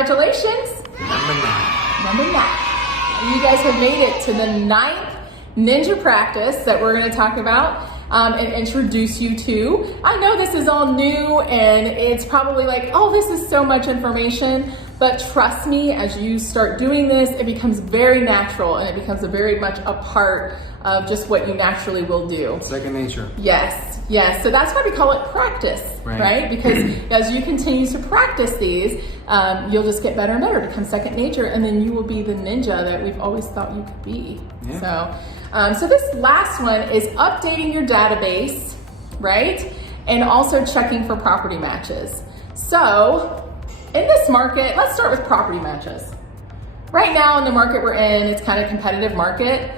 Congratulations. Number 9. You guys have made it to the 9th ninja practice that we're going to talk about and introduce you to. I know this is all new and it's probably like, oh, this is so much information, but trust me, as you start doing this, it becomes very natural and it becomes very much a part of just what you naturally will do. Second nature. Yes, yes. So that's why we call it practice, right? Because as you continue to practice these, you'll just get better and better, become second nature, and then you will be the ninja that we've always thought you could be. Yeah. So this last one is updating your database, right? And also checking for property matches. So in this market, let's start with property matches. Right now in the market we're in, it's kind of competitive market.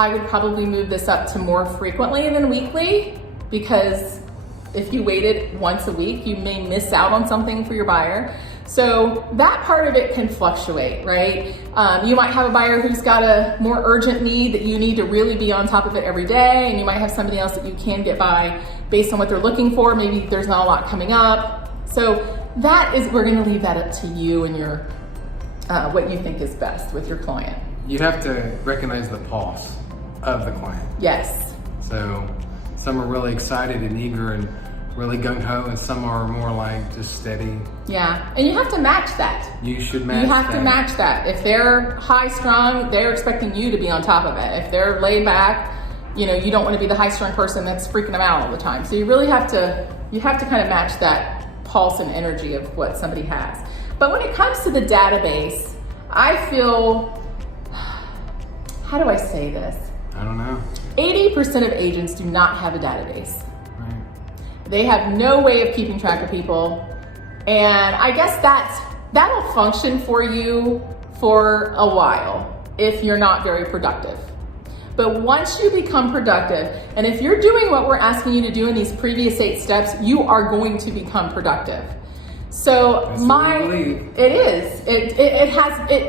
I would probably move this up to more frequently than weekly, because if you waited once a week, you may miss out on something for your buyer. So that part of it can fluctuate, right? You might have a buyer who's got a more urgent need that you need to really be on top of it every day, and you might have somebody else that you can get by based on what they're looking for. Maybe there's not a lot coming up. So that is, we're gonna leave that up to you and your, what you think is best with your client. You have to recognize the pulse of the client. Yes. So some are really excited and eager and really gung-ho, and some are more like just steady. Yeah, and you have to match that. You should match that. You have to match that. If they're high-strung, they're expecting you to be on top of it. If they're laid back, you know, you don't want to be the high-strung person that's freaking them out all the time. So you really have to, kind of match that pulse and energy of what somebody has. But when it comes to the database, I feel, how do I say this? I don't know. 80% of agents do not have a database. Right. They have no way of keeping track of people. And I guess that'll function for you for a while if you're not very productive. But once you become productive, and if you're doing what we're asking you to do in these previous 8 steps, you are going to become productive. So it is.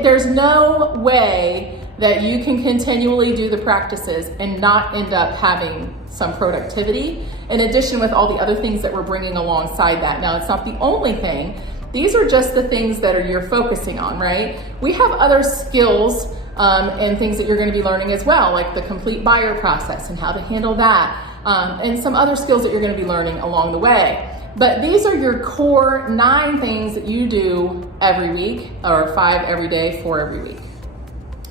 There's no way that you can continually do the practices and not end up having some productivity, in addition with all the other things that we're bringing alongside that. Now, it's not the only thing. These are just the things that you're focusing on, right? We have other skills and things that you're gonna be learning as well, like the complete buyer process and how to handle that, and some other skills that you're gonna be learning along the way. But these are your core 9 things that you do every week, or 5 every day, 4 every week.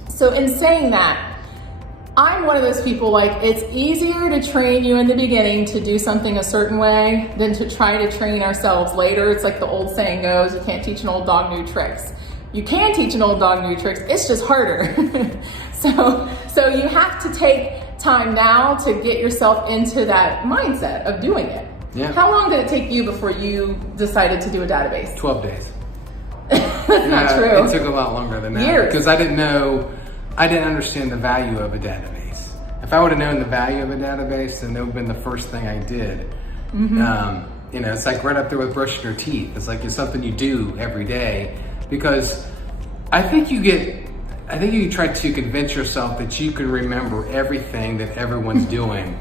So in saying that, I'm one of those people, like, it's easier to train you in the beginning to do something a certain way than to try to train ourselves later. It's like the old saying goes, you can't teach an old dog new tricks. You can teach an old dog new tricks, it's just harder. So you have to take time now to get yourself into that mindset of doing it. Yeah. How long did it take you before you decided to do a database? 12 days. That's not true. It took a lot longer than that. Years. Because I didn't understand the value of a database. If I would have known the value of a database, then that would have been the first thing I did. You know, it's like right up there with brushing your teeth. It's like it's something you do every day, because I think you try to convince yourself that you can remember everything that everyone's doing.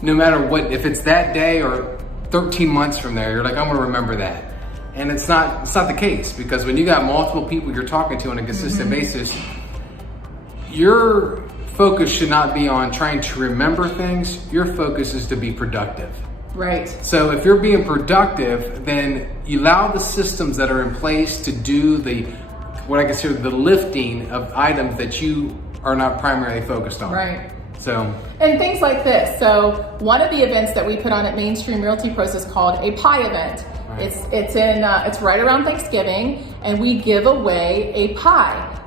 No matter what, if it's that day or 13 months from there, you're like, I'm gonna remember that. And it's not the case, because when you got multiple people you're talking to on a consistent basis, your focus should not be on trying to remember things. Your focus is to be productive. Right. So if you're being productive, then you allow the systems that are in place to do what I consider the lifting of items that you are not primarily focused on. Right. So. And things like this. So one of the events that we put on at Mainstream Realty Pros is called a pie event. Right. It's right around Thanksgiving, and we give away a pie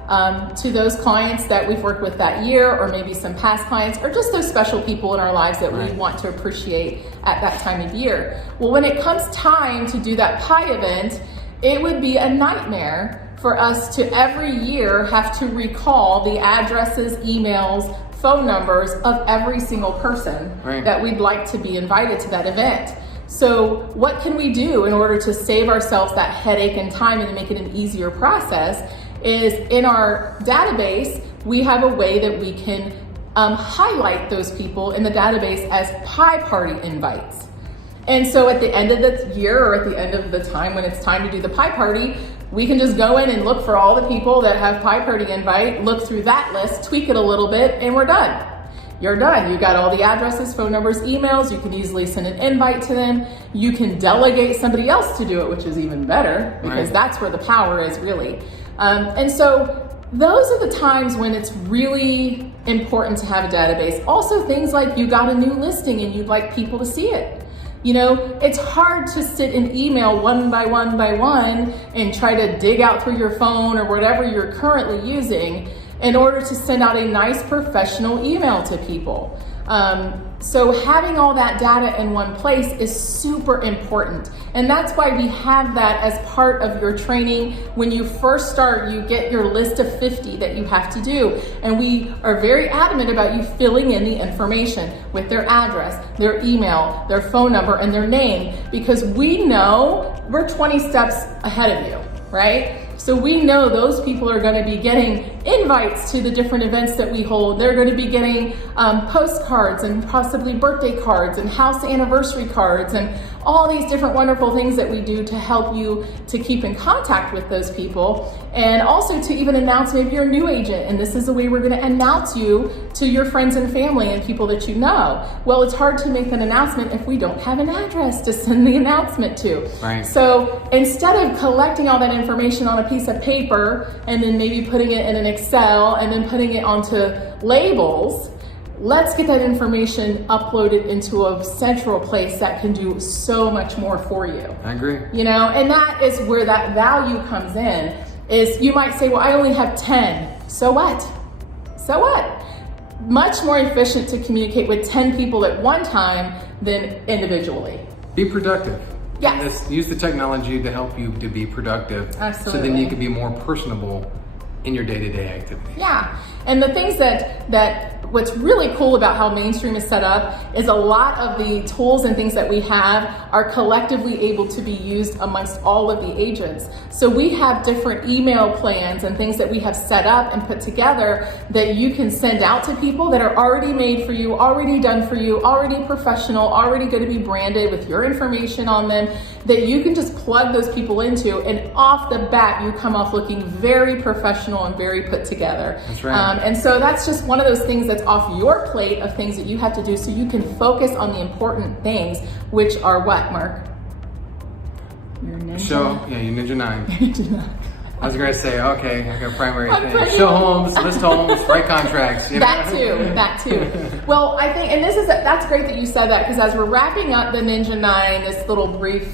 to those clients that we've worked with that year, or maybe some past clients, or just those special people in our lives that we want to appreciate at that time of year. Well, when it comes time to do that pie event, it would be a nightmare for us to every year have to recall the addresses, emails, phone numbers of every single person that we'd like to be invited to that event. So what can we do in order to save ourselves that headache and time and to make it an easier process is, in our database, we have a way that we can highlight those people in the database as pie party invites. And so at the end of the year, or at the end of the time when it's time to do the pie party, we can just go in and look for all the people that have Pie Party invite, look through that list, tweak it a little bit, and we're done. You're done. You got all the addresses, phone numbers, emails. You can easily send an invite to them. You can delegate somebody else to do it, which is even better, because that's where the power is really. And so those are the times when it's really important to have a database. Also things like you got a new listing and you'd like people to see it. You know, it's hard to sit and email one by one by one and try to dig out through your phone or whatever you're currently using in order to send out a nice professional email to people. So having all that data in one place is super important. And that's why we have that as part of your training. When you first start, you get your list of 50 that you have to do. And we are very adamant about you filling in the information with their address, their email, their phone number, and their name, because we know we're 20 steps ahead of you, right? So we know those people are going to be getting invites to the different events that we hold. They're going to be getting postcards and possibly birthday cards and house anniversary cards and all these different wonderful things that we do to help you to keep in contact with those people, and also to even announce maybe you're a new agent and this is the way we're going to announce you to your friends and family and people that you know. Well, it's hard to make an announcement if we don't have an address to send the announcement to. Right. So instead of collecting all that information on a piece of paper and then maybe putting it in an Excel and then putting it onto labels, let's get that information uploaded into a central place that can do so much more for you. I agree. You know, and that is where that value comes in. Is you might say, well, I only have 10. So what? So what? Much more efficient to communicate with 10 people at one time than individually. Be productive. Yes. Use the technology to help you to be productive. Absolutely. So then you can be more personable in your day-to-day activities. Yeah, and the things that what's really cool about how Mainstream is set up is a lot of the tools and things that we have are collectively able to be used amongst all of the agents. So we have different email plans and things that we have set up and put together that you can send out to people that are already made for you, already done for you, already professional, already going to be branded with your information on them, that you can just plug those people into, and off the bat you come off looking very professional and very put together. That's right. And so that's just one of those things that's off your plate of things that you have to do so you can focus on the important things, which are what, Mark? Your Ninja. Your Ninja 9. Ninja 9. I was going to say, okay, I got primary I'm thing. pretty- Show homes, list homes, write contracts. You know? That too. Well, I think, and that's great that you said that, because as we're wrapping up the Ninja 9, this little brief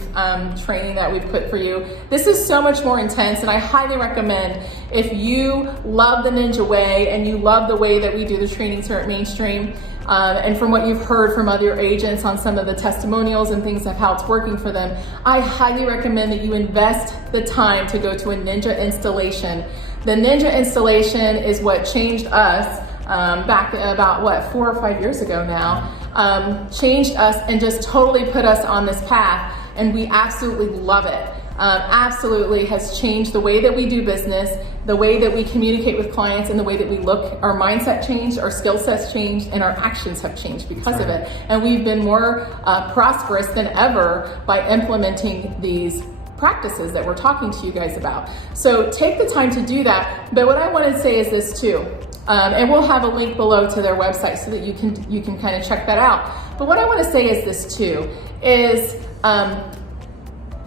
training that we've put for you, this is so much more intense, and I highly recommend, if you love the Ninja way and you love the way that we do the trainings here at Mainstream, and from what you've heard from other agents on some of the testimonials and things of how it's working for them, I highly recommend that you invest the time to go to a Ninja installation. The Ninja installation is what changed us back about 4 or 5 years ago now, changed us and just totally put us on this path, and we absolutely love it. Absolutely has changed the way that we do business, the way that we communicate with clients, and the way that we look. Our mindset changed, our skill sets changed, and our actions have changed because of it. And we've been more prosperous than ever by implementing these practices that we're talking to you guys about. So take the time to do that. But what I want to say is this too, and we'll have a link below to their website so that you can kind of check that out. But what I want to say is this too, is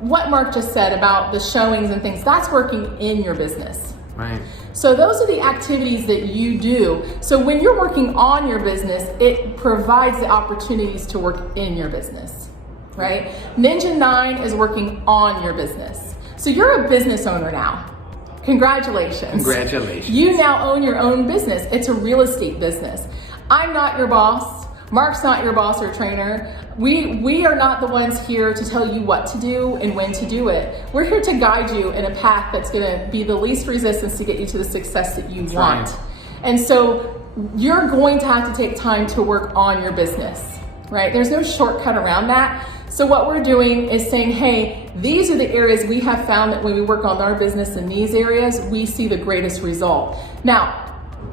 what Mark just said about the showings and things, that's working in your business. Right. So those are the activities that you do. So when you're working on your business, it provides the opportunities to work in your business, right? Ninja 9 is working on your business. So you're a business owner now. Congratulations. Congratulations. You now own your own business. It's a real estate business. I'm not your boss. Mark's not your boss or trainer. We are not the ones here to tell you what to do and when to do it. We're here to guide you in a path that's gonna be the least resistance to get you to the success that you want. Right. And so you're going to have to take time to work on your business, right? There's no shortcut around that. So what we're doing is saying, hey, these are the areas we have found that when we work on our business in these areas, we see the greatest result. Now,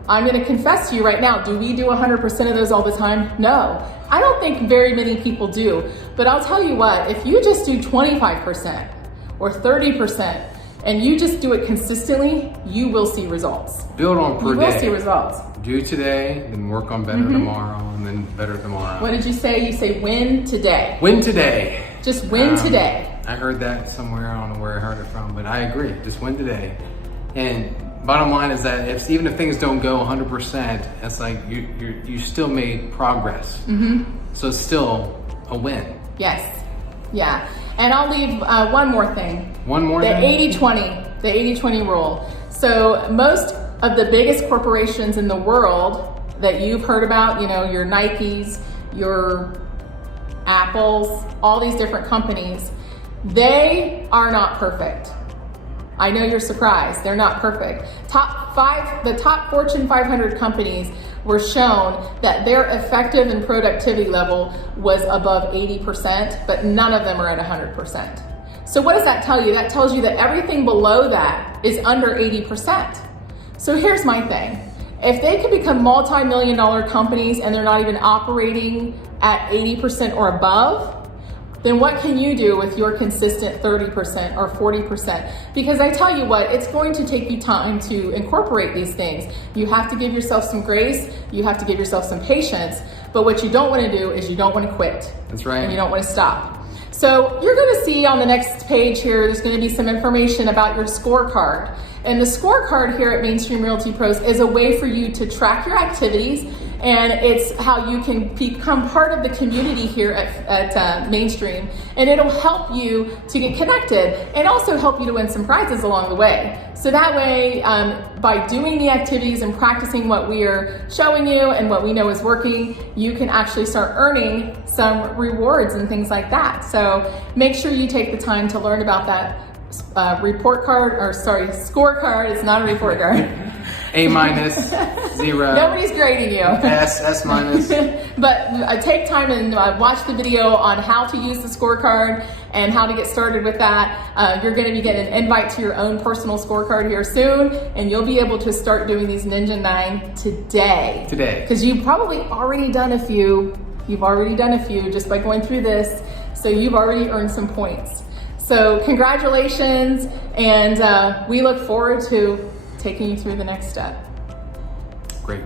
I'm going to confess to you right now, do we do 100% of those all the time? No. I don't think very many people do. But I'll tell you what, if you just do 25% or 30%, and you just do it consistently, you will see results. Build on per You will day. see results. Do today, then work on better tomorrow, and then better tomorrow. What did you say? You say win today. Win today. Just win today. I heard that somewhere. I don't know where I heard it from, but I agree. Just win today. And bottom line is that even if things don't go 100%, it's like you still made progress. So it's still a win. Yes. Yeah. And I'll leave one more thing. One more The thing? 80-20. The 80-20 rule. So most of the biggest corporations in the world that you've heard about, you know, your Nikes, your Apples, all these different companies, they are not perfect. I know you're surprised. They're not perfect. The top Fortune 500 companies were shown that their effective and productivity level was above 80%, but none of them are at 100%. So what does that tell you? That tells you that everything below that is under 80%. So here's my thing. If they can become multi-million-dollar companies and they're not even operating at 80% or above, then what can you do with your consistent 30% or 40%? Because I tell you what, it's going to take you time to incorporate these things. You have to give yourself some grace, you have to give yourself some patience, but what you don't want to do is you don't want to quit. That's right. And you don't want to stop. So you're going to see on the next page here, there's going to be some information about your scorecard. And the scorecard here at Mainstream Realty Pros is a way for you to track your activities, and it's how you can become part of the community here at Mainstream, and it'll help you to get connected and also help you to win some prizes along the way. So that way, by doing the activities and practicing what we are showing you and what we know is working, you can actually start earning some rewards and things like that. So make sure you take the time to learn about that scorecard. It's not a report card. A minus, 0. Nobody's grading you. S minus. But take time and watch the video on how to use the scorecard and how to get started with that. You're going to be getting an invite to your own personal scorecard here soon, and you'll be able to start doing these Ninja 9 today. Because you've probably already done a few. You've already done a few just by going through this, so you've already earned some points. So congratulations, and we look forward to taking you through the next step. Great.